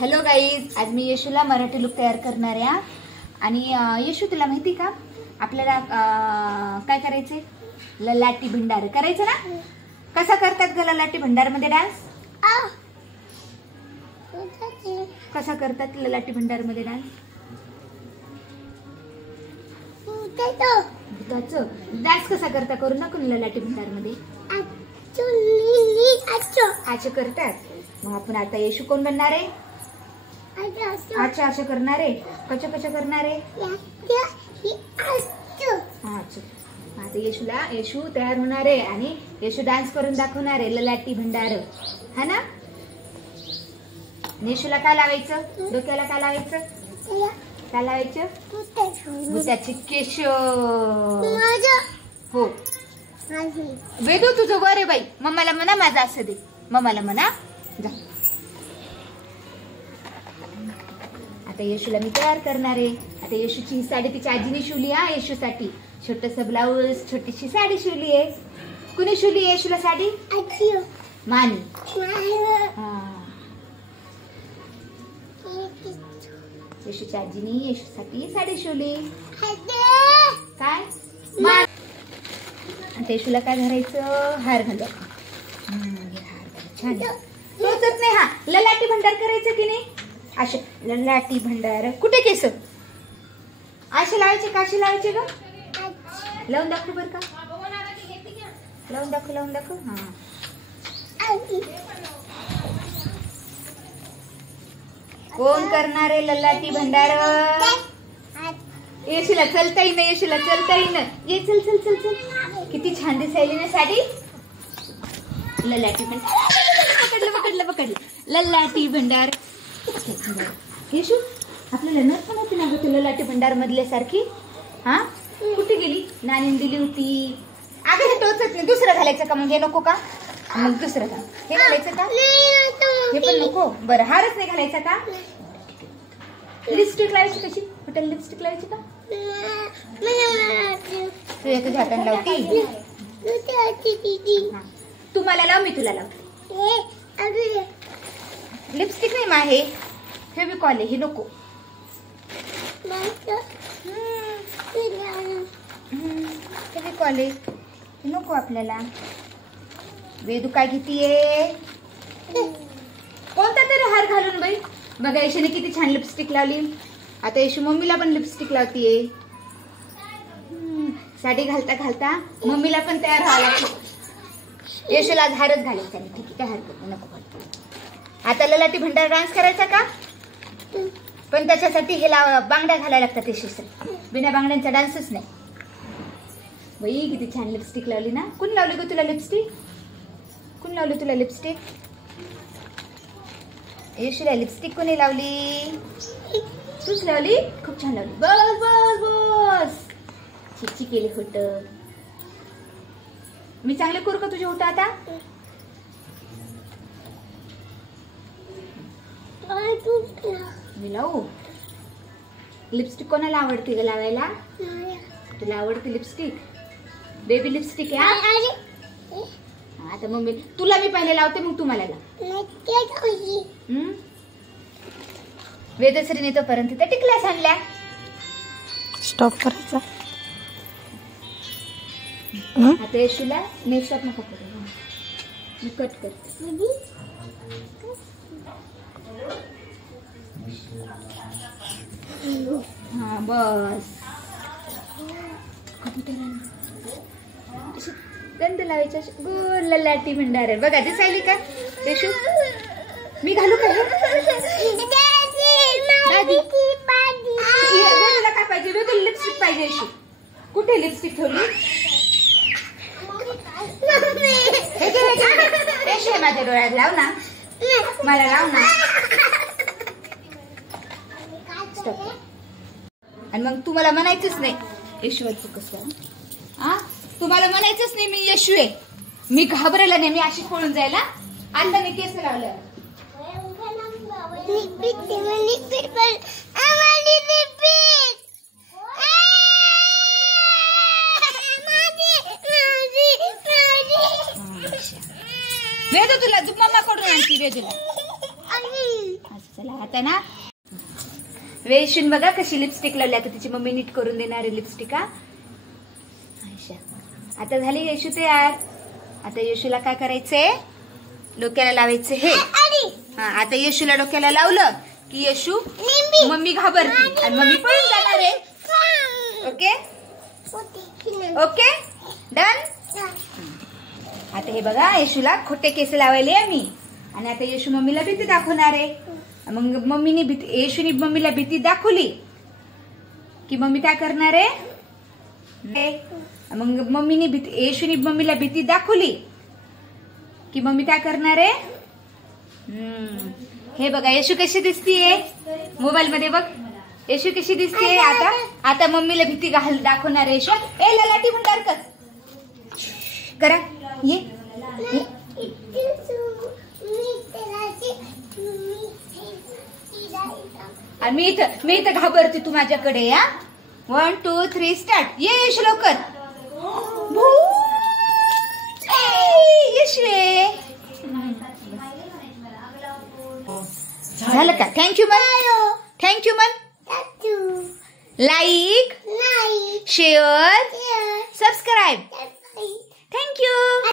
Hello guys, आज मी येशूला Marathi look तयार करणार आहे. आणि येशू तुला माहिती का आपल्याला काय करायचंय? ललाटी भंडार करायचं ना. कसा करतात ग ललाटी भंडार मध्ये डान्स? कसा करतात ललाटी भंडार मध्ये डान्स? डान्स कसा करता करू नको ललाटी भंडार मध्ये. अच्छा करतात. मग आपण आता येशू कोण बनणार आहे? अच्छा अच्छा करणार आहे. कशा कशा करणार आहे? अच्छा. आता येशू तयार होणार आहे आणि येशू डान्स करून दाखवणार आहे ललाटी भंडार, है ना. येशूला काय लावायचं? डोक्याला काय लावायचं? काय लावायचं? भुताचे केश. हो वेदू तुझं वर आहे बाई. मम्माला म्हणा माझा असं दे. मम्माला म्हणा जा. आता येशूला मी तयार करणार आहे. आता येशूची ही साडी तिच्या आजीने शिवली. येशूसाठी छोटस ब्लाऊज, छोटीशी साडी शिवली आहे. कुणी शिवली येशूला साडी? मानी. येशूच्या आजीने येशूसाठी साडी शिवली. काय आता येशूला काय घालायचं? हार घालू. छान टोचत नाही. हा ललाटी भंडार करायचं की नाही? असे ललाटी भंडार. कुठे केस? असे लावायचे का असे लावायचे ग? लावून दाखव बर का. लावून दाखव. हा कोण करणार आहे ललाटी भंडार? येशूला चलता येईन. ये चल. किती छान दिसायली ना साडी. ललाटी भंडार पकडलं. ललाटी भंडार. येशू आपल्याला नथ पण होती ना ग ललाटी भंडार मधल्या सारखी. हा कुठे गेली? नानीने दिली होती. अगं हे टोचत नाही. दुसरं घालायचं का? मग हे नको का? मग दुसरं का? हे घालायचं का? हे पण नको. बरं हारच नाही घालायचा का? लिपस्टिक लावायची कशी? कुठे लिपस्टिक लावायची का? तुझ्या तुझ्या हाताने लावती. तू मला लाव, मी तुला लावते. लिपस्टिक नाही माहे. फेविकॉल आहे. हे नको. फेविकॉल आहे. हे नको आपल्याला. वेदू काय घेतीये? कोणता तरी हार घालून बाई. बघा येशूने किती छान लिपस्टिक लावली. आता येशू मम्मीला पण लिपस्टिक लावतीये. साडी घालता मम्मीला पण तयार व्हावं लागतं. येशूला आज हारच घालायचा नाही. ठीक आहे, काय हरकत नाही, नको घालतो. आता ललाटी भंडार डान्स करायचा का? पण त्याच्यासाठी हे बांगड्या घालायला लागतात. येशूसाठी बिना बांगड्यांचा डान्सच नाही. बाई किती छान लिपस्टिक लावली ना. कोण लावली ग तुला लिपस्टिक? येशूला लिपस्टिक कोणी लावली? तूच लावली. खूप छान लावली. बस चिची केली होट. मी चांगले करू का तुझे होट आता? मी लावू. लिपस्टिक कोणाला आवडते ग लावायला? तुला आवडते लिपस्टिक? बेबी लिपस्टिक आहे. आता मग तुला मी पहिले लावते, मग तू मला लाव. वेदश्रीने तोपर्यंत त्या टिकल्या सांडल्या. स्टॉप करायचा. आता येशूला नेक्स्ट नका करू. मी कट करते. हा बस. गंध लावायच्या. गोल ललाटी भंडार आहे. बघा दिसायली का येशू? मी घालू का? वेदूला काय पाहिजे? वेदूला लिपस्टिक पाहिजे. येशू कुठे लिपस्टिक ठेवली? येशू माझ्या डोळ्यात लाव ना. मला लाव ना. स्टॉप. आणि मग तू मला म्हणायचंच नाही येशूवरचं कसं. तुम्हाला म्हणायचंच नाही मी येशू आहे. मी घाबरायला नाही. मी अशी पळून जायला. आता मी केस लावलं. वेदू तुला मम्मा कडून आणती. वेदूला चला आता ना वेशून बघा कशी लिपस्टिक लावली. आता तिची मम्मी नीट करून देणार आहे लिपस्टिक. आता झाली येशू तयार. आता येशूला काय करायचंय, डोक्याला लावायचं हे. हा आता येशूला डोक्याला लावलं की येशू मम्मी घाबरते आणि मम्मी पळून जाणार आहे. Okay okay done. आता हे बघा येशूला खोटे केस लावायले आम्ही आणि आता येशू मम्मीला भीती दाखवणार आहे. मग मम्मीने भीती येशूने मम्मीला भीती दाखवली की मम्मी काय करणार आहे. मग मम्मीने येशूने मम्मीला भीती दाखवली की मम्मी काय करणार आहे. हे बघा येशू कशी दिसतीये मोबाईल मध्ये बघ. येशू कशी दिसतीये. आता मम्मीला भीती दाखवणार आहे. येशू ए ललाटी भंडार कर करा ये. मी इथं घाबरते तू माझ्याकडे. या 1 2 3 स्टार्ट. ये येशू लवकर. येशू झालं का. थँक्यू मन. थँक्यू मन. Like share subscribe. थँक्यू.